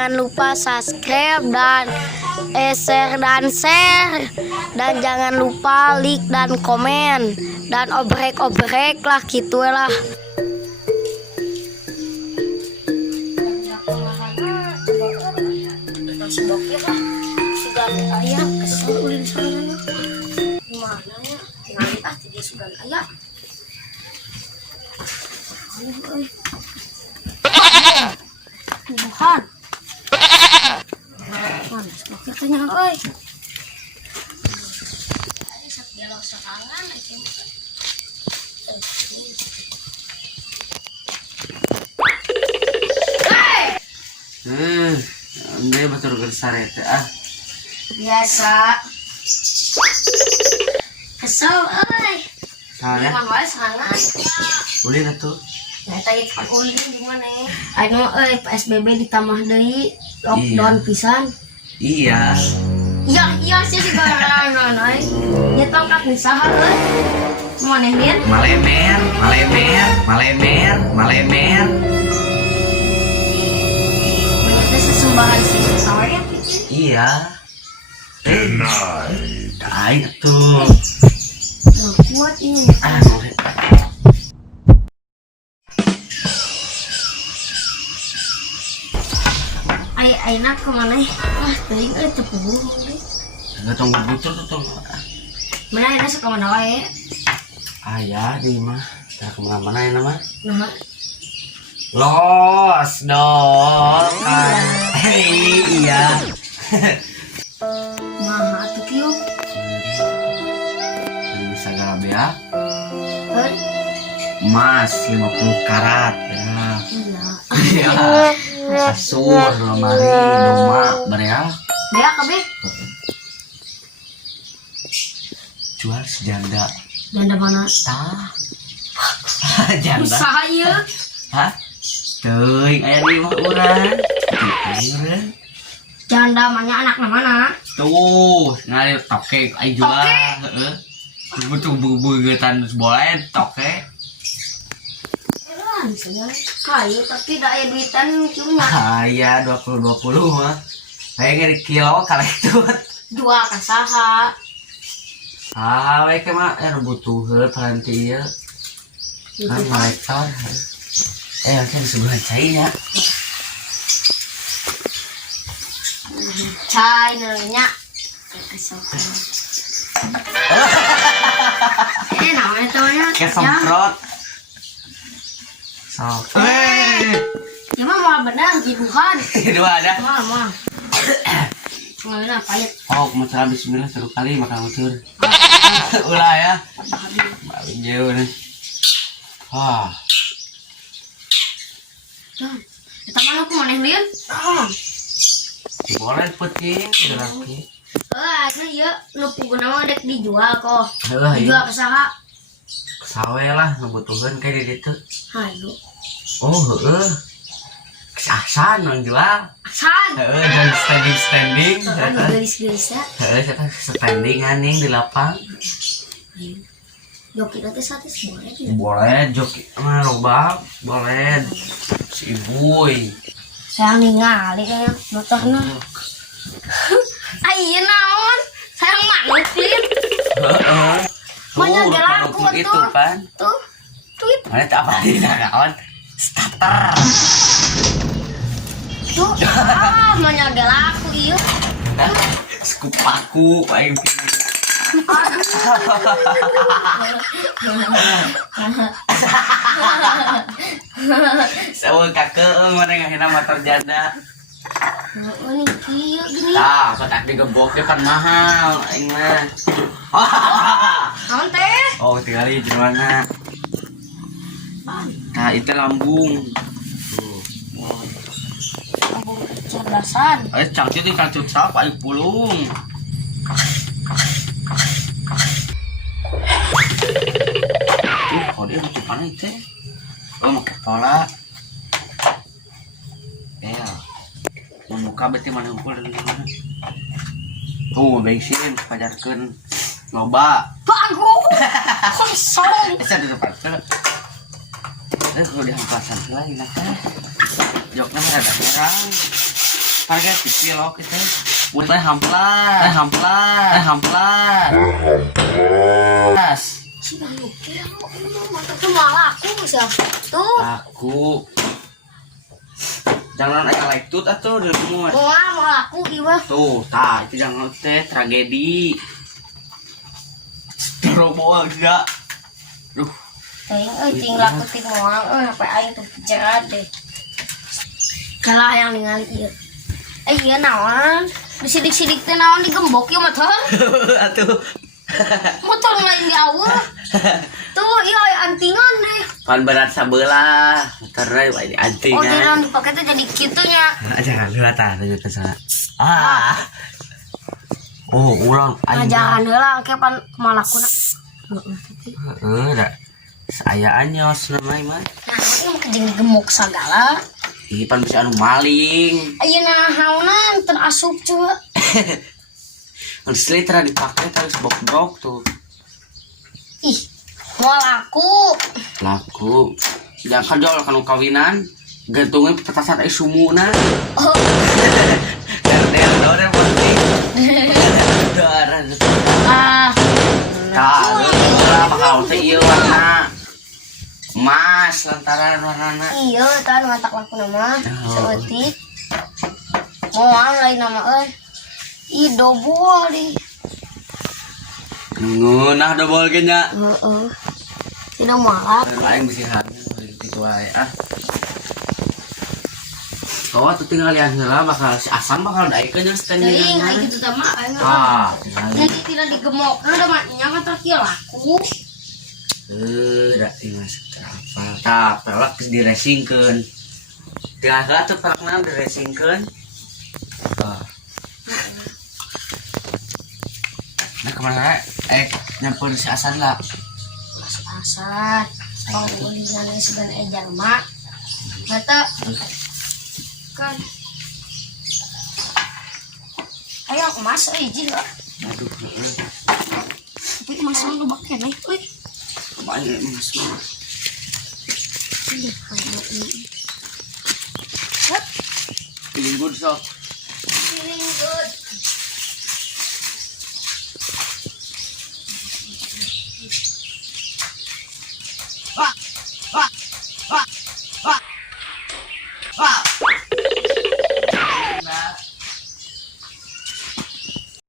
jangan lupa subscribe dan share dan jangan lupa like dan komen dan obrek lah gitulah. Ayah kesel ulin sana gimana ya tinggal dia sudah ayah Tuhan mana semakin tanya oi dialog serangan Anda betul bersaret biasa kesel oi soalnya jangan wae serangan ulin atuh ya tadi kan ulin di mana anu PSBB ditambah deui lockdown pisan iya sih si barang nya tongkat nih saha euy manehnya malemer itu sesembahan sih saya iya tai tuh kuat ini ayeuna kemana teuing teu puguh enggak tunggu butuh tuh mana ayeuna sok kemana wae ayah di mah tak kemana-mana ya nama nah los dong iya mah atuh kieu bisa gak ya heuh emas 50 karat ya iya kasur lemari doma bereal beak kabeh jual sejanda janda mana tah janda usaha ieu hah teuing aya di mah urang urang janda manya anakna mana tuh ngali toke ai jual heeh butuh bugetan boleh toke misalnya kayu tapi tidak ada duitan cuma aya 20 mah kayak kilo kalektut dua kasaha we ke mah butuh nanti ya kan kolektor kan sebelah cai ya cai nya namanya temannya kesemprot sok ya mah mau benar jiduhan dua ada mah ngalamin apa ya masalah bismillah 1 kali makan utur ulah ya balik jauh nih kita mana aku maneh lian boleh penting lagi ada ya nu puguna dek dijual kok iya dijual ke saha sawe lah ngebutuhan kayak di ditu hayu kesasan nang jual san dan standing gelis-gelis ya kita standing anjing di lapang joki nanti satis boleh joki mah loba boleh si ibuy saya ningali kayaknya motornya ayo naon sayang manukin banyak gelaku itu kan tuh tweet mana tak apa di kawan starter tuh banyak gelaku iya skup paku paling sawo kakek mana ngahina motor janda ini kieu gini tah sodak digebok dia kan mahal aing mah naon teh tinggal di jeroana tah itu lambung cerdasan cangcut ini cangcut sap aing pulung kok dia macam mana itu pakai pola ya membuka berarti mana umpul dari mana tuh bensin pajarkan loba bagus kosong bisa di depan kalau di hampasan lain joknya ada orang pakai kecil loh kita mulai hamplas si Manuki mata tuh malah aku bisa tuh aku jangan like tut atau udah semua malah aku gimana tuh itu jangan teh tragedi robo enggak ting laku ting moal apa aing tuh jahat deh kalah yang ningali ieu iya naon disidik-sidik teh naon digembok ya motor atuh motor lain di awal tuh iya antingan deh pan berat sabelah karena ini antingan oh jangan dipakai tuh jadi kitunya jangan lihat ternyata salah ulang jangan heula ke pan malakuna dah saya anyos namanya mah nah ini mah kejeng digemuk sagala ini pan bisa anu maling ayeuna haunan terasup coba asli tera dipakai terus bok tuh ih mau laku jangan jual kan kawinan gantungnya petasan sumuna oh darah pasti darah bakal teh ieu warna emas lantaran warnana iya tan matak laku nama seeutik moal lain nama ih dobol di ngunah dobol ge nya tidak malak lain bisa hamil gitu wae kau tuh tinggal lihat heula bakal asam bakal daikeun jeung standing aing gitu teh mah aing jadi tidak digemok udah maknya kan terkieu laku da mas apa pelak diresingkeun tiga tuh pelakna diresingkeun nah kemana nyampur si Asan lah Asan pengulingan sebenarnya jalma kata kan ayo aku masuk izin lah aduh tapi masuk lu pakai nih wih banyak masuk feeling good sok feeling good